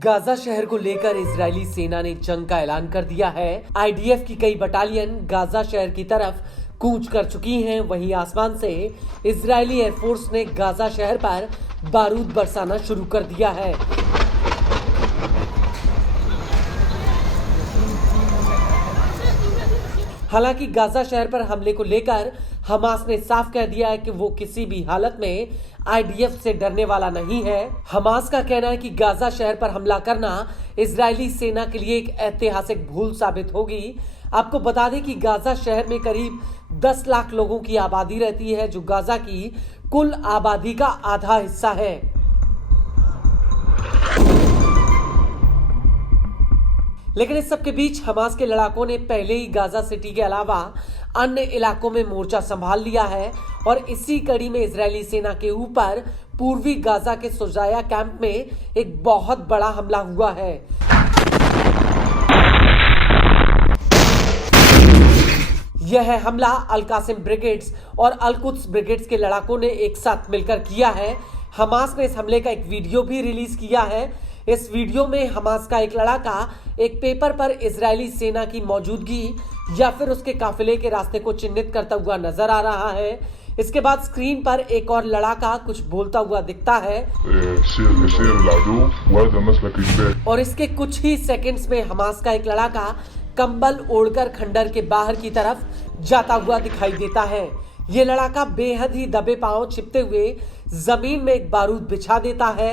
Gaza शहर को लेकर इजरायली सेना ने जंग का ऐलान कर दिया है। आईडीएफ की कई बटालियन गाजा शहर की तरफ कूच कर चुकी हैं। वहीं आसमान से इजरायली एयरफोर्स ने गाजा शहर पर बारूद बरसाना शुरू कर दिया है। हालांकि गाजा शहर पर हमले को लेकर हमास ने साफ कह दिया है कि वो किसी भी हालत में आईडीएफ से डरने वाला नहीं है। हमास का कहना है कि गाजा शहर पर हमला करना इजरायली सेना के लिए एक ऐतिहासिक भूल साबित होगी। आपको बता दें कि गाजा शहर में करीब 10 लाख लोगों की आबादी रहती है, जो गाजा की कुल आबादी का आधा हिस्सा है। लेकिन इस सब के बीच हमास के लड़ाकों ने पहले ही गाजा सिटी के अलावा अन्य इलाकों में मोर्चा संभाल लिया है और इसी कड़ी में इजरायली सेना के ऊपर पूर्वी गाजा के सुजाया कैंप में एक बहुत बड़ा हमला हुआ है। यह हमला अल कासिम ब्रिगेड्स और अल कुद्स ब्रिगेड्स के लड़ाकों ने एक साथ मिलकर किया है। हमास ने इस हमले का एक वीडियो भी रिलीज किया है। इस वीडियो में हमास का एक लड़ाका एक पेपर पर इजरायली सेना की मौजूदगी या फिर उसके काफिले के रास्ते को चिन्हित करता हुआ नजर आ रहा है। इसके बाद स्क्रीन पर एक और लड़ाका कुछ बोलता हुआ दिखता है और इसके कुछ ही सेकंड्स में हमास का एक लड़ाका कंबल ओढ़कर खंडर के बाहर की तरफ जाता हुआ दिखाई देता है। ये लड़ाका बेहद ही दबे पांव छिपते हुए जमीन में एक बारूद बिछा देता है।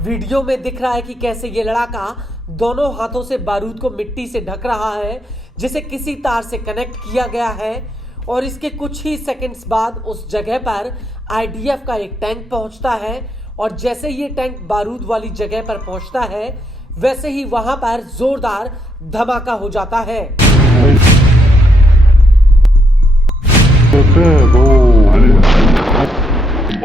वीडियो में दिख रहा है कि कैसे ये लड़ाका दोनों हाथों से बारूद को मिट्टी से ढक रहा है, जिसे किसी तार से कनेक्ट किया गया है। और इसके कुछ ही सेकंड्स बाद उस जगह पर आईडीएफ का एक टैंक पहुंचता है और जैसे ये टैंक बारूद वाली जगह पर पहुंचता है वैसे ही वहां पर जोरदार धमाका हो जाता है।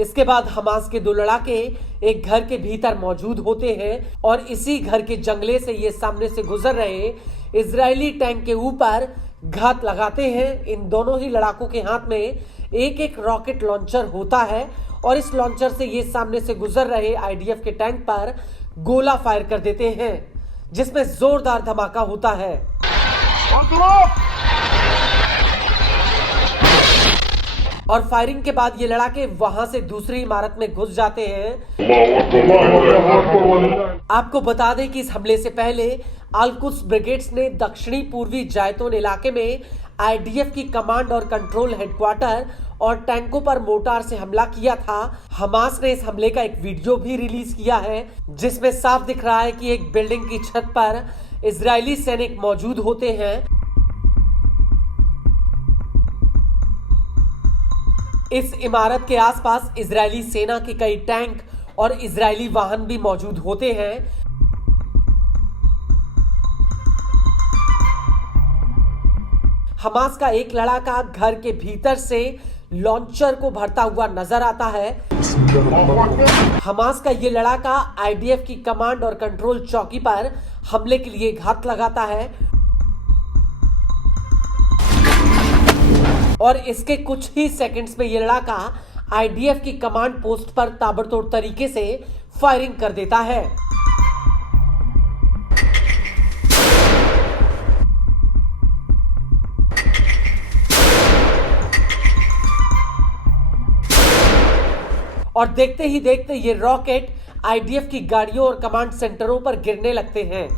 इसके बाद हमास के 2 लड़ाके एक घर के भीतर मौजूद होते हैं और इसी घर के जंगले से ये सामने से गुजर रहे इजरायली टैंक के ऊपर घात लगाते हैं। इन दोनों ही लड़ाकों के हाथ में एक एक रॉकेट लॉन्चर होता है और इस लॉन्चर से ये सामने से गुजर रहे आईडीएफ के टैंक पर गोला फायर कर देते हैं, जिसमें जोरदार धमाका होता है। और फायरिंग के बाद ये लड़ाके वहां से दूसरी इमारत में घुस जाते हैं। आपको बता दें कि इस हमले से पहले अल कुद्स ब्रिगेड्स ने दक्षिणी पूर्वी जायतून इलाके में आईडीएफ की कमांड और कंट्रोल हेडक्वार्टर और टैंकों पर मोर्टार से हमला किया था। हमास ने इस हमले का एक वीडियो भी रिलीज किया है, जिसमें साफ दिख रहा है कि एक बिल्डिंग की छत पर इजरायली सैनिक मौजूद होते हैं। इस इमारत के आसपास इजरायली सेना के कई टैंक और इजरायली वाहन भी मौजूद होते हैं। हमास का एक लड़ाका घर के भीतर से लॉन्चर को भरता हुआ नजर आता है। हमास का ये लड़ाका आईडीएफ की कमांड और कंट्रोल चौकी पर हमले के लिए घात लगाता है और इसके कुछ ही सेकंड्स में ये लड़ाका आईडीएफ की कमांड पोस्ट पर ताबड़तोड़ तरीके से फायरिंग कर देता है। और देखते ही देखते ये रॉकेट आईडीएफ की गाड़ियों और कमांड सेंटरों पर गिरने लगते हैं।